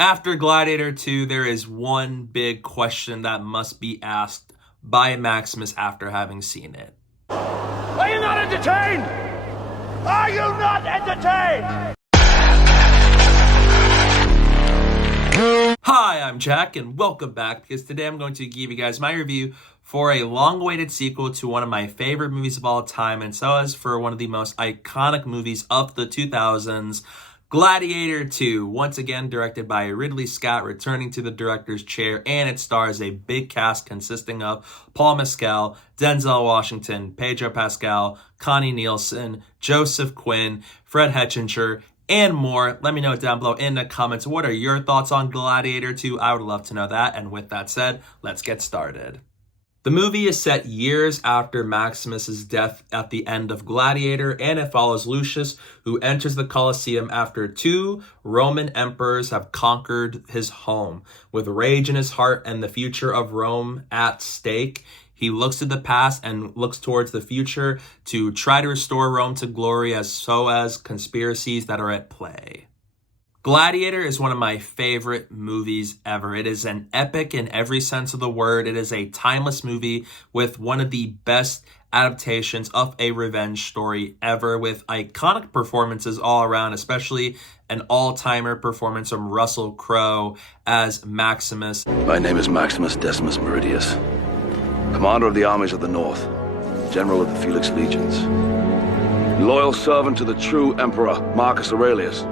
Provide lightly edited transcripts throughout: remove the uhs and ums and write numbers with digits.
After Gladiator II, there is one big question that must be asked by Maximus after having seen it. Are you not entertained? Are you not entertained? Hi, I'm Jack, and welcome back, because today I'm going to give you guys my review for a long-awaited sequel to one of my favorite movies of all time, and so as for one of the most iconic movies of the 2000s, Gladiator II, once again directed by Ridley Scott, returning to the director's chair, and it stars a big cast consisting of Paul Mescal, Denzel Washington, Pedro Pascal, Connie Nielsen, Joseph Quinn, Fred Hechinger, and more. Let me know down below in the comments, what are your thoughts on Gladiator II? I would love to know that, and with that said, let's get started. The movie is set years after Maximus's death at the end of Gladiator, and it follows Lucius, who enters the Colosseum after two Roman emperors have conquered his home. With rage in his heart and the future of Rome at stake, he looks to the past and looks towards the future to try to restore Rome to glory as conspiracies that are at play. Gladiator is one of my favorite movies ever. It is an epic in every sense of the word. It is a timeless movie with one of the best adaptations of a revenge story ever, with iconic performances all around, especially an all-timer performance from Russell Crowe as Maximus. My name is Maximus Decimus Meridius, commander of the armies of the North, general of the Felix Legions, loyal servant to the true emperor Marcus Aurelius.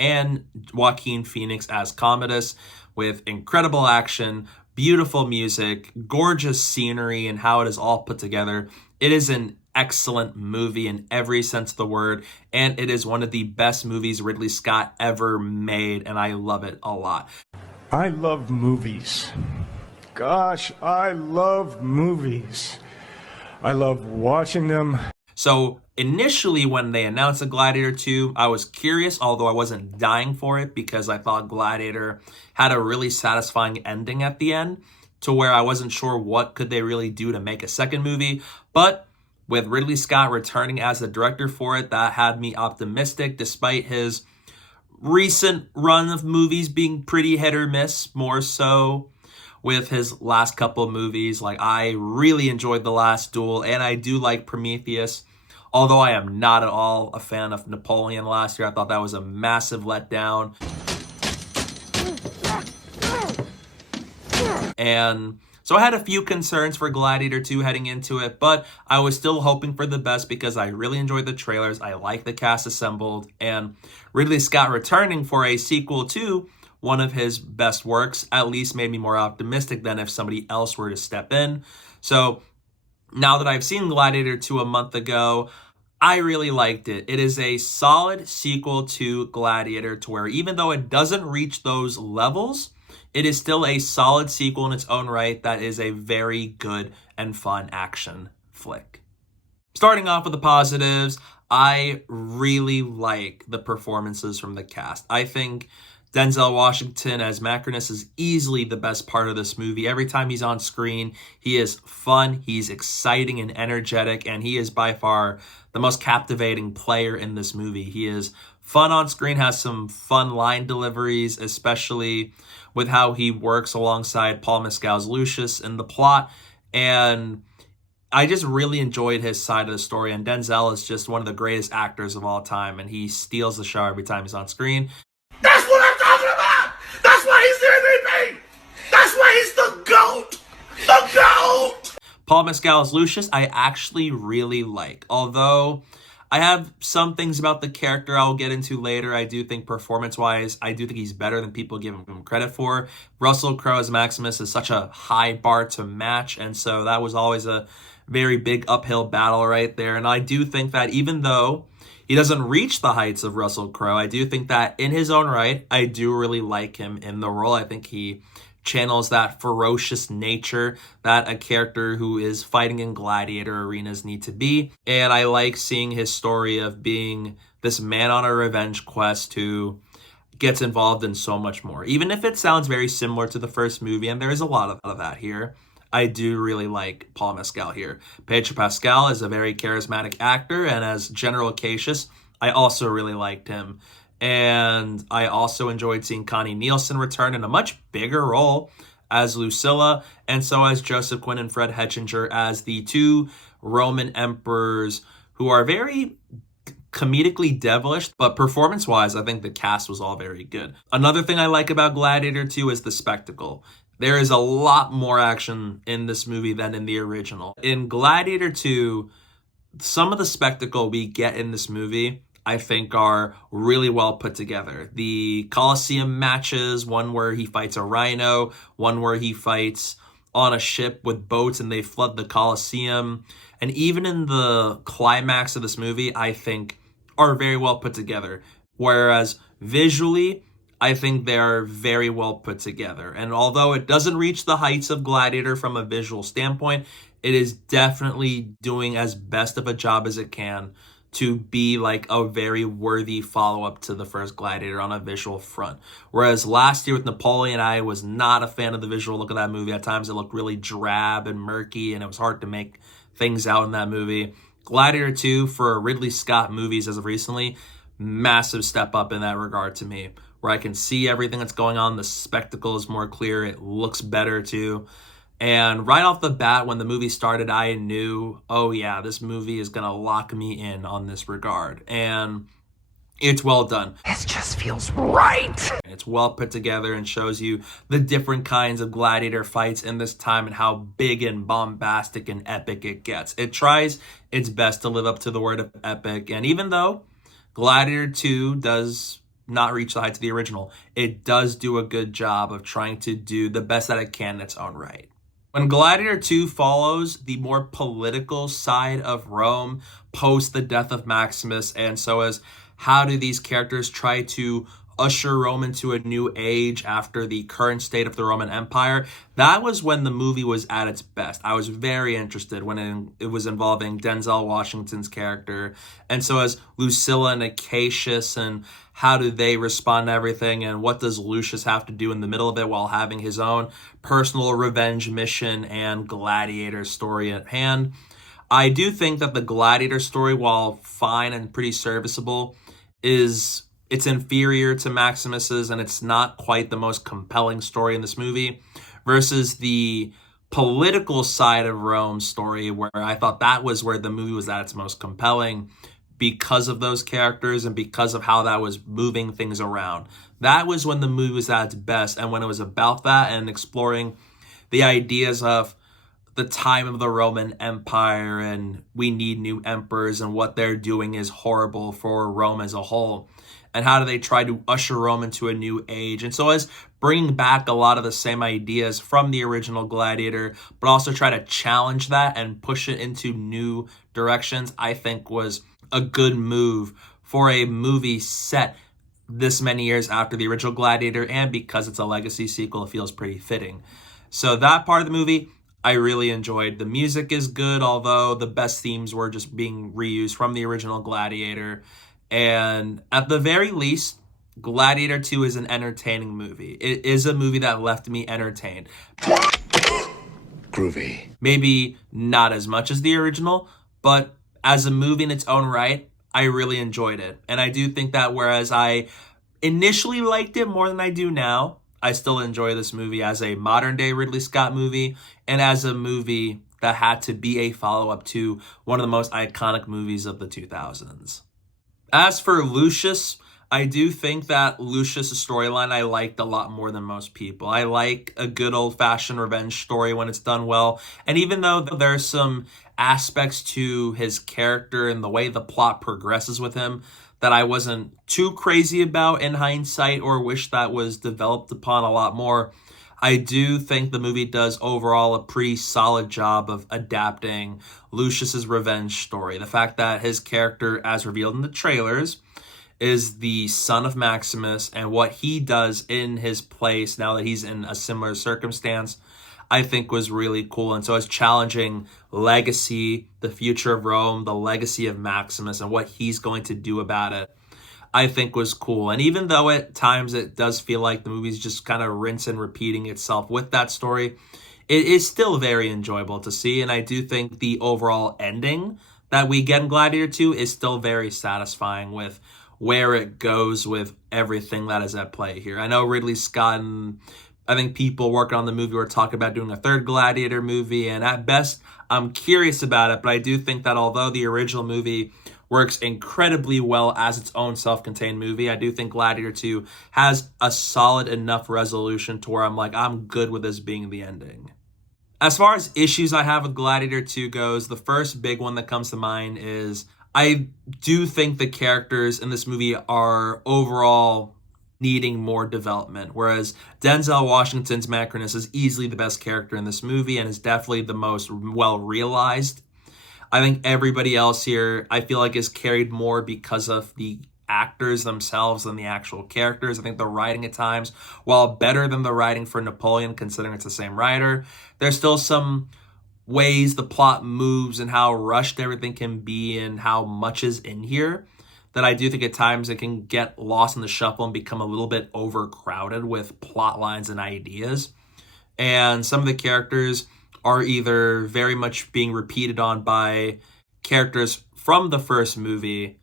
And Joaquin Phoenix as Commodus, with incredible action, beautiful music, gorgeous scenery, and how it is all put together. It is an excellent movie in every sense of the word, and it is one of the best movies Ridley Scott ever made, and I love it a lot. I love movies. Gosh, I love movies. I love watching them. So initially, when they announced the Gladiator II, I was curious, although I wasn't dying for it, because I thought Gladiator had a really satisfying ending at the end, to where I wasn't sure what could they really do to make a second movie. But with Ridley Scott returning as the director for it, that had me optimistic, despite his recent run of movies being pretty hit or miss, more so with his last couple of movies. Like, I really enjoyed The Last Duel, and I do like Prometheus. Although I am not at all a fan of Napoleon last year. I thought that was a massive letdown. And so I had a few concerns for Gladiator 2 heading into it, but I was still hoping for the best because I really enjoyed the trailers. I like the cast assembled, and Ridley Scott returning for a sequel to one of his best works at least made me more optimistic than if somebody else were to step in. So now that I've seen Gladiator 2 a month ago, I really liked it. It is a solid sequel to Gladiator, to where even though it doesn't reach those levels, it is still a solid sequel in its own right that is a very good and fun action flick. Starting off with the positives, I really like the performances from the cast. I think Denzel Washington as Maximus is easily the best part of this movie. Every time he's on screen, he is fun, he's exciting and energetic, and he is by far the most captivating player in this movie. He is fun on screen, has some fun line deliveries, especially with how he works alongside Paul Mescal's Lucius in the plot, and I just really enjoyed his side of the story, and Denzel is just one of the greatest actors of all time, and he steals the show every time he's on screen. That's what I'm talking about! That's why he's the MVP! That's why he's the GOAT! The GOAT! Paul Mescal's Lucius, I actually really like. Although I have some things about the character I'll get into later. I do think performance-wise, I do think he's better than people give him credit for. Russell Crowe as Maximus is such a high bar to match, and so that was always a very big uphill battle right there. And I do think that even though he doesn't reach the heights of Russell Crowe, I do think that in his own right, I do really like him in the role. I think he channels that ferocious nature that a character who is fighting in gladiator arenas need to be. And I like seeing his story of being this man on a revenge quest who gets involved in so much more. Even if it sounds very similar to the first movie, and there is a lot of that here, I do really like Paul Mescal here. Pedro Pascal is a very charismatic actor, and as General Acacius, I also really liked him And I also enjoyed seeing Connie Nielsen return in a much bigger role as Lucilla, and so as Joseph Quinn and Fred Hechinger as the two Roman emperors who are very comedically devilish, but performance-wise, I think the cast was all very good. Another thing I like about Gladiator II is the spectacle. There is a lot more action in this movie than in the original. In Gladiator II, some of the spectacle we get in this movie, I think, are really well put together. The Colosseum matches, one where he fights a rhino, one where he fights on a ship with boats and they flood the Colosseum. And even in the climax of this movie, I think are very well put together. Whereas visually, I think they are very well put together. And although it doesn't reach the heights of Gladiator from a visual standpoint, it is definitely doing as best of a job as it can to be like a very worthy follow-up to the first Gladiator on a visual front. Whereas last year with Napoleon, I was not a fan of the visual look of that movie. At times it looked really drab and murky, and it was hard to make things out in that movie. Gladiator 2, for Ridley Scott movies as of recently, massive step up in that regard to me, where I can see everything that's going on. The spectacle is more clear. It looks better too. And right off the bat, when the movie started, I knew, oh yeah, this movie is going to lock me in on this regard. And it's well done. This just feels right. It's well put together and shows you the different kinds of gladiator fights in this time and how big and bombastic and epic it gets. It tries its best to live up to the word of epic. And even though Gladiator 2 does not reach the heights of the original, it does do a good job of trying to do the best that it can in its own right. When Gladiator 2 follows the more political side of Rome post the death of Maximus, and so as how do these characters try to usher Rome into a new age after the current state of the Roman Empire, that was when the movie was at its best. I was very interested when it was involving Denzel Washington's character, and so as Lucilla and Acacius, and how do they respond to everything, and what does Lucius have to do in the middle of it while having his own personal revenge mission and gladiator story at hand. I do think that the gladiator story, while fine and pretty serviceable, it's inferior to Maximus's, and it's not quite the most compelling story in this movie, versus the political side of Rome's story, where I thought that was where the movie was at its most compelling because of those characters and because of how that was moving things around. That was when the movie was at its best, and when it was about that and exploring the ideas of the time of the Roman Empire and we need new emperors and what they're doing is horrible for Rome as a whole. And how do they try to usher Rome into a new age? And so as bringing back a lot of the same ideas from the original Gladiator, but also try to challenge that and push it into new directions, I think was a good move for a movie set this many years after the original Gladiator, and because it's a legacy sequel, it feels pretty fitting. So that part of the movie, I really enjoyed. The music is good, although the best themes were just being reused from the original Gladiator. And at the very least, Gladiator 2 is an entertaining movie. It is a movie that left me entertained. Groovy. Maybe not as much as the original, but as a movie in its own right, I really enjoyed it. And I do think that whereas I initially liked it more than I do now, I still enjoy this movie as a modern-day Ridley Scott movie and as a movie that had to be a follow-up to one of the most iconic movies of the 2000s. As for Lucius, I do think that Lucius' storyline I liked a lot more than most people. I like a good old-fashioned revenge story when it's done well. And even though there's some aspects to his character and the way the plot progresses with him that I wasn't too crazy about in hindsight or wish that was developed upon a lot more, I do think the movie does overall a pretty solid job of adapting Lucius's revenge story. The fact that his character, as revealed in the trailers, is the son of Maximus, and what he does in his place now that he's in a similar circumstance, I think was really cool. And so it's challenging legacy, the future of Rome, the legacy of Maximus, and what he's going to do about it, I think was cool. And even though at times it does feel like the movie's just kind of rinse and repeating itself with that story, it is still very enjoyable to see. And I do think the overall ending that we get in Gladiator 2 is still very satisfying with where it goes with everything that is at play here. I know Ridley Scott and I think people working on the movie were talking about doing a third Gladiator movie, and at best, I'm curious about it, but I do think that although the original movie works incredibly well as its own self-contained movie, I do think Gladiator II has a solid enough resolution to where I'm like, I'm good with this being the ending. As far as issues I have with Gladiator II goes, the first big one that comes to mind is I do think the characters in this movie are overall needing more development, whereas Denzel Washington's Macrinus is easily the best character in this movie and is definitely the most well-realized. I think everybody else here, I feel like, is carried more because of the actors themselves than the actual characters. I think the writing at times, while better than the writing for Napoleon, considering it's the same writer, there's still some ways the plot moves and how rushed everything can be and how much is in here that I do think at times it can get lost in the shuffle and become a little bit overcrowded with plot lines and ideas. And some of the characters are either very much being repeated on by characters from the first movie,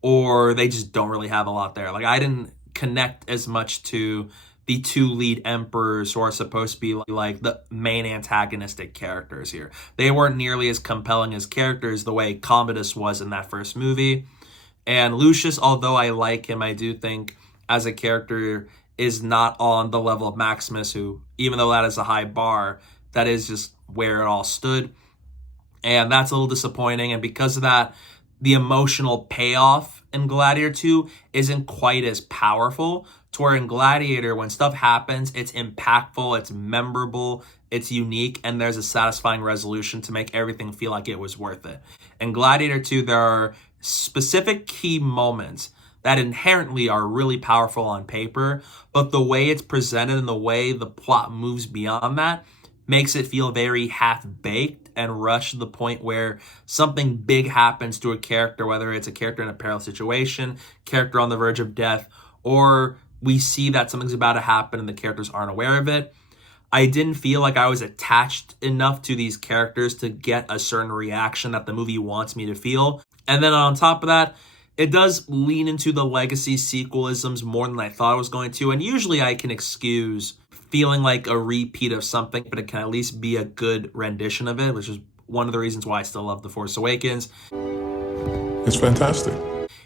or they just don't really have a lot there. Like, I didn't connect as much to the two lead emperors who are supposed to be like the main antagonistic characters here. They weren't nearly as compelling as characters the way Commodus was in that first movie. And Lucius, although I like him, I do think as a character is not on the level of Maximus, who, even though that is a high bar, that is just where it all stood. And that's a little disappointing. And because of that, the emotional payoff in Gladiator 2 isn't quite as powerful. To where in Gladiator, when stuff happens, it's impactful, it's memorable, it's unique, and there's a satisfying resolution to make everything feel like it was worth it. In Gladiator 2, there are specific key moments that inherently are really powerful on paper, but the way it's presented and the way the plot moves beyond that makes it feel very half-baked and rushed to the point where something big happens to a character, whether it's a character in a perilous situation, character on the verge of death, or we see that something's about to happen and the characters aren't aware of it. I didn't feel like I was attached enough to these characters to get a certain reaction that the movie wants me to feel. And then on top of that, it does lean into the legacy sequelisms more than I thought it was going to. And usually I can excuse feeling like a repeat of something, but it can at least be a good rendition of it, which is one of the reasons why I still love The Force Awakens. It's fantastic.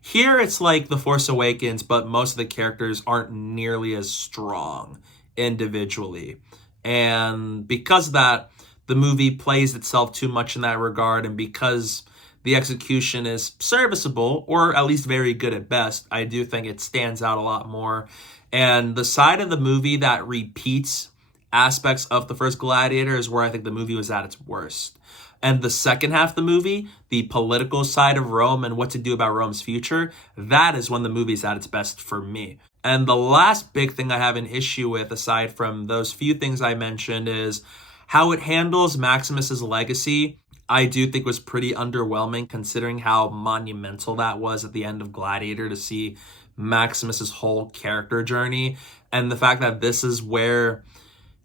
Here it's like The Force Awakens, but most of the characters aren't nearly as strong individually. And because of that, the movie plays itself too much in that regard, and because the execution is serviceable, or at least very good at best, I do think it stands out a lot more. And the side of the movie that repeats aspects of the first Gladiator is where I think the movie was at its worst. And the second half of the movie, the political side of Rome and what to do about Rome's future, that is when the movie's at its best for me. And the last big thing I have an issue with, aside from those few things I mentioned, is how it handles Maximus's legacy. I do think was pretty underwhelming considering how monumental that was at the end of Gladiator to see Maximus's whole character journey. And the fact that this is where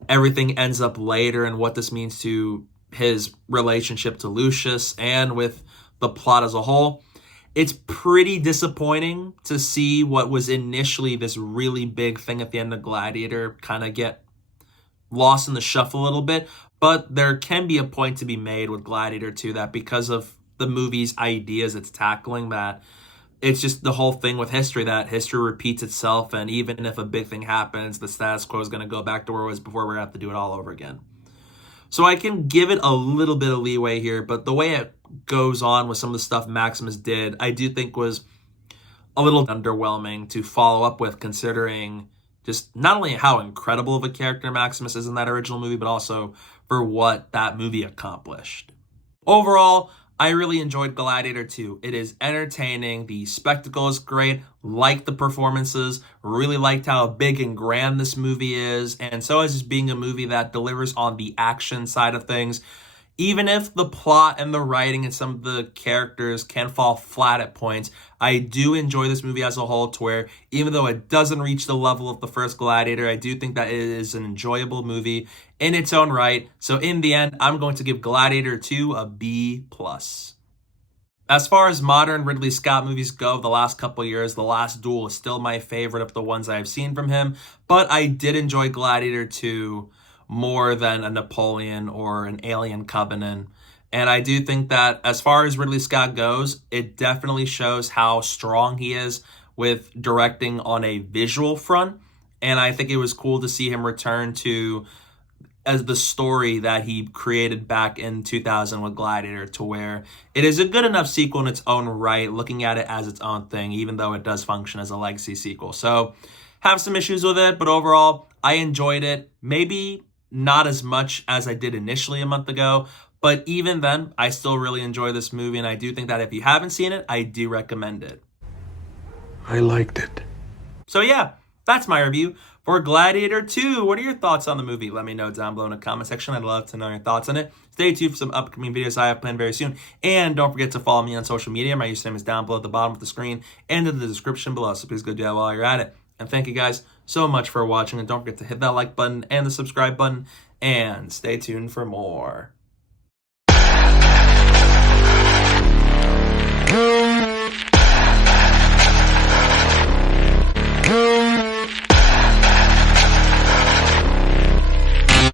everything ends up later and what this means to his relationship to Lucius and with the plot as a whole, it's pretty disappointing to see what was initially this really big thing at the end of Gladiator kind of get lost in the shuffle a little bit. But there can be a point to be made with Gladiator 2 that because of the movie's ideas it's tackling, that it's just the whole thing with history, that history repeats itself, and even if a big thing happens, the status quo is going to go back to where it was before. We're going to have to do it all over again. So I can give it a little bit of leeway here, but the way it goes on with some of the stuff Maximus did, I do think was a little underwhelming to follow up with, considering just not only how incredible of a character Maximus is in that original movie, but also for what that movie accomplished. Overall, I really enjoyed Gladiator 2. It is entertaining, the spectacle is great, liked the performances, really liked how big and grand this movie is, and so as just being a movie that delivers on the action side of things. Even if the plot and the writing and some of the characters can fall flat at points, I do enjoy this movie as a whole, to where even though it doesn't reach the level of the first Gladiator, I do think that it is an enjoyable movie in its own right. So in the end, I'm going to give Gladiator 2 a B+. As far as modern Ridley Scott movies go, the last couple years, The Last Duel is still my favorite of the ones I've seen from him, but I did enjoy Gladiator II more than a Napoleon or an Alien Covenant. And I do think that as far as Ridley Scott goes, it definitely shows how strong he is with directing on a visual front. And I think it was cool to see him return to as the story that he created back in 2000 with Gladiator, to where it is a good enough sequel in its own right, looking at it as its own thing, even though it does function as a legacy sequel. So have some issues with it, but overall, I enjoyed it. Maybe not as much as I did initially a month ago, but even then, I still really enjoy this movie, and I do think that if you haven't seen it, I do recommend it. I liked it. So yeah, that's my review for Gladiator 2. What are your thoughts on the movie? Let me know down below in the comment section. I'd love to know your thoughts on it. Stay tuned for some upcoming videos I have planned very soon. And don't forget to follow me on social media. My username is down below at the bottom of the screen and in the description below. So please go do that while you're at it. And thank you guys so much for watching. And don't forget to hit that like button and the subscribe button. And stay tuned for more.